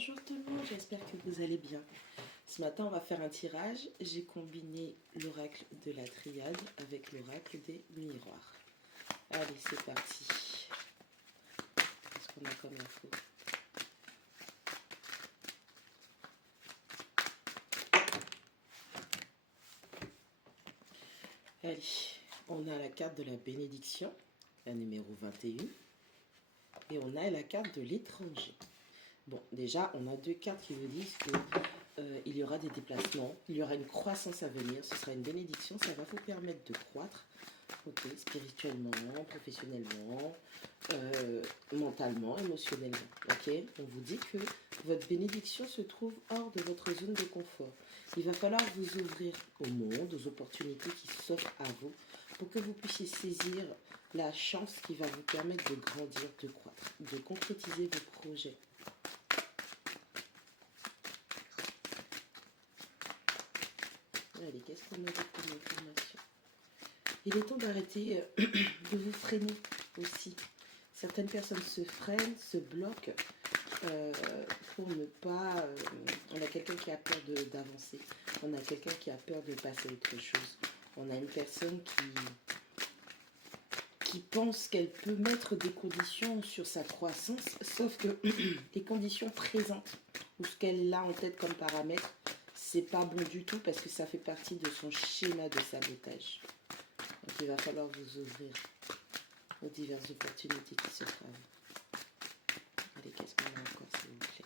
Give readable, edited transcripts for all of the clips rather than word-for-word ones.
Bonjour tout le monde, j'espère que vous allez bien. Ce matin, on va faire un tirage. J'ai combiné l'oracle de la triade avec l'oracle des miroirs. Allez, c'est parti. Qu'est-ce qu'on a comme info? Allez, on a la carte de la bénédiction, la numéro 21. Et on a la carte de l'étranger. Bon, déjà, on a deux cartes qui nous disent qu'il y aura des déplacements, il y aura une croissance à venir, ce sera une bénédiction, ça va vous permettre de croître, okay, spirituellement, professionnellement, mentalement, émotionnellement. Okay. On vous dit que votre bénédiction se trouve hors de votre zone de confort. Il va falloir vous ouvrir au monde, aux opportunités qui s'offrent à vous, pour que vous puissiez saisir la chance qui va vous permettre de grandir, de croître, de concrétiser vos projets. Allez, qu'est-ce qu'on a d'autre comme information? Il est temps d'arrêter de vous freiner aussi. Certaines personnes se freinent, se bloquent pour ne pas... on a quelqu'un qui a peur d'avancer. On a quelqu'un qui a peur de passer à autre chose. On a une personne qui pense qu'elle peut mettre des conditions sur sa croissance, sauf que les conditions présentes ou ce qu'elle a en tête comme paramètre, c'est pas bon du tout parce que ça fait partie de son schéma de sabotage. Donc il va falloir vous ouvrir aux diverses opportunités qui s'offrent à vous. Allez, qu'est-ce qu'on a encore, s'il vous plaît?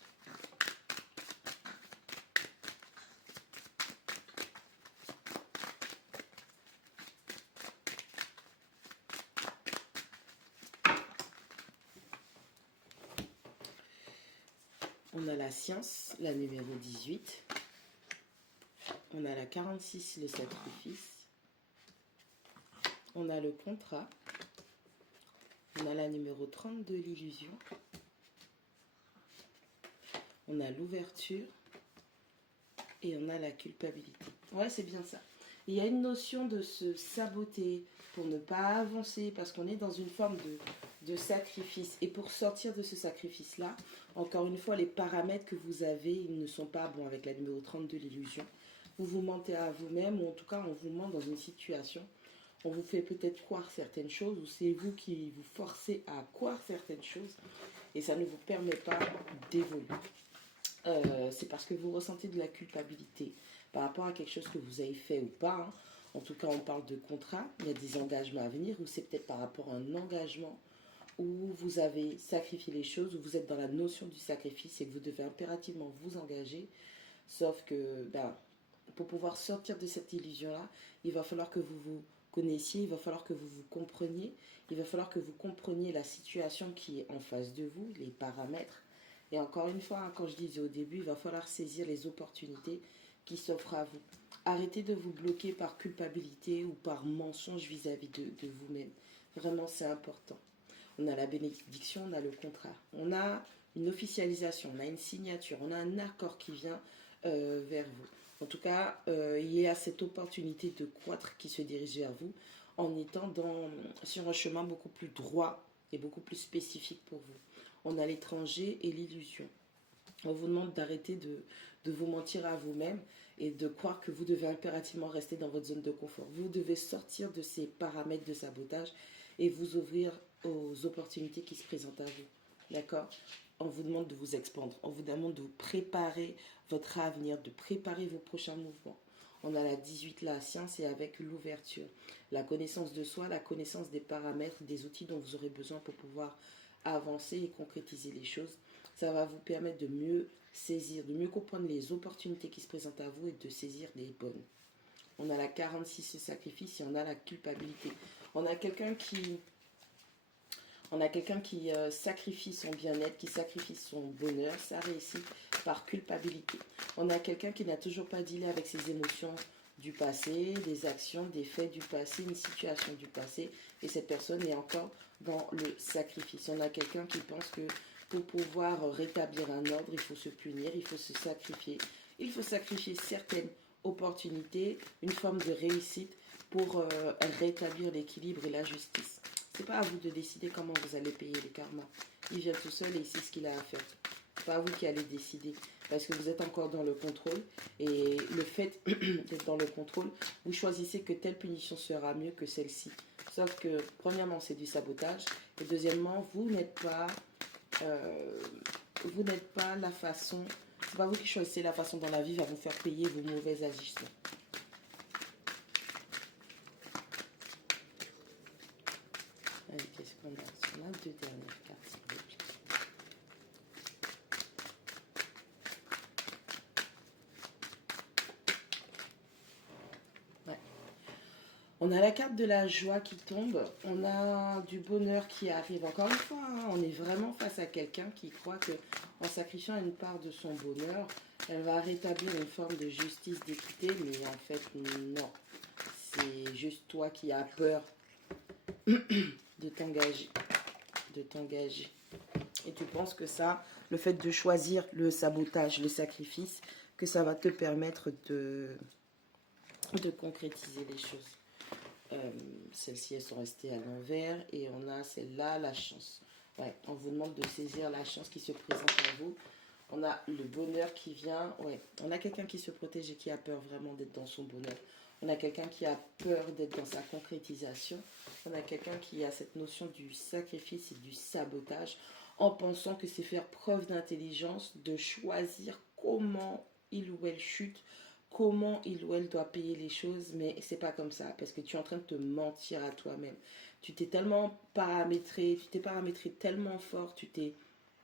On a la science, la numéro 18. On a la 46, le sacrifice. On a le contrat. On a la numéro 32, l'illusion. On a l'ouverture. Et on a la culpabilité. Ouais, c'est bien ça. Il y a une notion de se saboter pour ne pas avancer parce qu'on est dans une forme de sacrifice. Et pour sortir de ce sacrifice-là, encore une fois, les paramètres que vous avez, ils ne sont pas bons avec la numéro 32, l'illusion. Vous vous mentez à vous-même, ou en tout cas, on vous ment dans une situation. On vous fait peut-être croire certaines choses, ou c'est vous qui vous forcez à croire certaines choses, et ça ne vous permet pas d'évoluer. C'est parce que vous ressentez de la culpabilité par rapport à quelque chose que vous avez fait ou pas. Hein. En tout cas, on parle de contrat, il y a des engagements à venir, ou c'est peut-être par rapport à un engagement où vous avez sacrifié les choses, où vous êtes dans la notion du sacrifice et que vous devez impérativement vous engager. Sauf que, pour pouvoir sortir de cette illusion-là, il va falloir que vous vous connaissiez, il va falloir que vous vous compreniez, il va falloir que vous compreniez la situation qui est en face de vous, les paramètres. Et encore une fois, quand je disais au début, il va falloir saisir les opportunités qui s'offrent à vous. Arrêtez de vous bloquer par culpabilité ou par mensonge vis-à-vis de vous-même. Vraiment, c'est important. On a la bénédiction, on a le contrat. On a une officialisation, on a une signature, on a un accord qui vient vers vous. En tout cas, il y a cette opportunité de croître qui se dirige vers vous en étant sur un chemin beaucoup plus droit et beaucoup plus spécifique pour vous. On a l'étranger et l'illusion. On vous demande d'arrêter de vous mentir à vous-même et de croire que vous devez impérativement rester dans votre zone de confort. Vous devez sortir de ces paramètres de sabotage et vous ouvrir aux opportunités qui se présentent à vous. D'accord? On vous demande de vous expandre. On vous demande de préparer votre avenir, de préparer vos prochains mouvements. On a la 18, la science, et avec l'ouverture. La connaissance de soi, la connaissance des paramètres, des outils dont vous aurez besoin pour pouvoir avancer et concrétiser les choses. Ça va vous permettre de mieux saisir, de mieux comprendre les opportunités qui se présentent à vous et de saisir les bonnes. On a la 46, le sacrifice, et on a la culpabilité. On a quelqu'un qui sacrifie son bien-être, qui sacrifie son bonheur, sa réussite par culpabilité. On a quelqu'un qui n'a toujours pas dealé avec ses émotions du passé, des actions, des faits du passé, une situation du passé, et cette personne est encore dans le sacrifice. On a quelqu'un qui pense que pour pouvoir rétablir un ordre, il faut se punir, il faut se sacrifier. Il faut sacrifier certaines opportunités, une forme de réussite pour rétablir l'équilibre et la justice. C'est pas à vous de décider comment vous allez payer le karma. Il vient tout seul et il sait ce qu'il a à faire. C'est pas vous qui allez décider. Parce que vous êtes encore dans le contrôle. Et le fait d'être dans le contrôle, vous choisissez que telle punition sera mieux que celle-ci. Sauf que, premièrement, c'est du sabotage. Et deuxièmement, vous n'êtes pas la façon... C'est pas vous qui choisissez la façon dont la vie va vous faire payer vos mauvais agissements. Allez, qu'est-ce qu'on a? On a 2 dernières cartes, s'il vous plaît. On a la carte de la joie qui tombe, on a du bonheur qui arrive. Encore une fois, hein, on est vraiment face à quelqu'un qui croit que en sacrifiant une part de son bonheur, elle va rétablir une forme de justice, d'équité, mais en fait, non. C'est juste toi qui as peur de t'engager. Et tu penses que ça, le fait de choisir le sabotage, le sacrifice, que ça va te permettre de concrétiser les choses. Celles-ci, elles sont restées à l'envers. Et on a celle-là, la chance. Ouais, on vous demande de saisir la chance qui se présente à vous. On a le bonheur qui vient. Ouais, on a quelqu'un qui se protège et qui a peur vraiment d'être dans son bonheur. On a quelqu'un qui a peur d'être dans sa concrétisation. On a quelqu'un qui a cette notion du sacrifice et du sabotage en pensant que c'est faire preuve d'intelligence, de choisir comment il ou elle chute, comment il ou elle doit payer les choses, mais c'est pas comme ça, parce que tu es en train de te mentir à toi-même. Tu t'es tellement paramétré, tu t'es paramétré tellement fort, tu t'es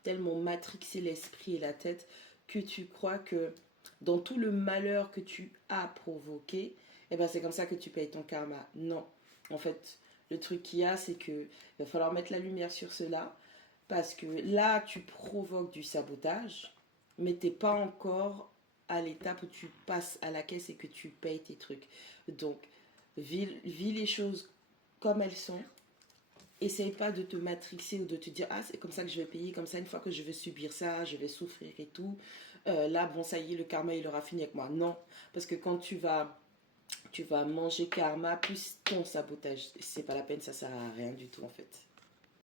tellement matrixé l'esprit et la tête, que tu crois que dans tout le malheur que tu as provoqué, eh ben c'est comme ça que tu payes ton karma. Non. En fait, le truc qu'il y a, c'est que il va falloir mettre la lumière sur cela, parce que là, tu provoques du sabotage, mais t'es pas encore à l'étape où tu passes à la caisse et que tu payes tes trucs. Donc, vis les choses comme elles sont. Essaye pas de te matrixer ou de te dire ah c'est comme ça que je vais payer, comme ça une fois que je vais subir ça, je vais souffrir et tout. Là bon ça y est le karma il aura fini avec moi. Non, parce que quand tu vas manger karma plus ton sabotage, c'est pas la peine, ça sert à rien du tout en fait.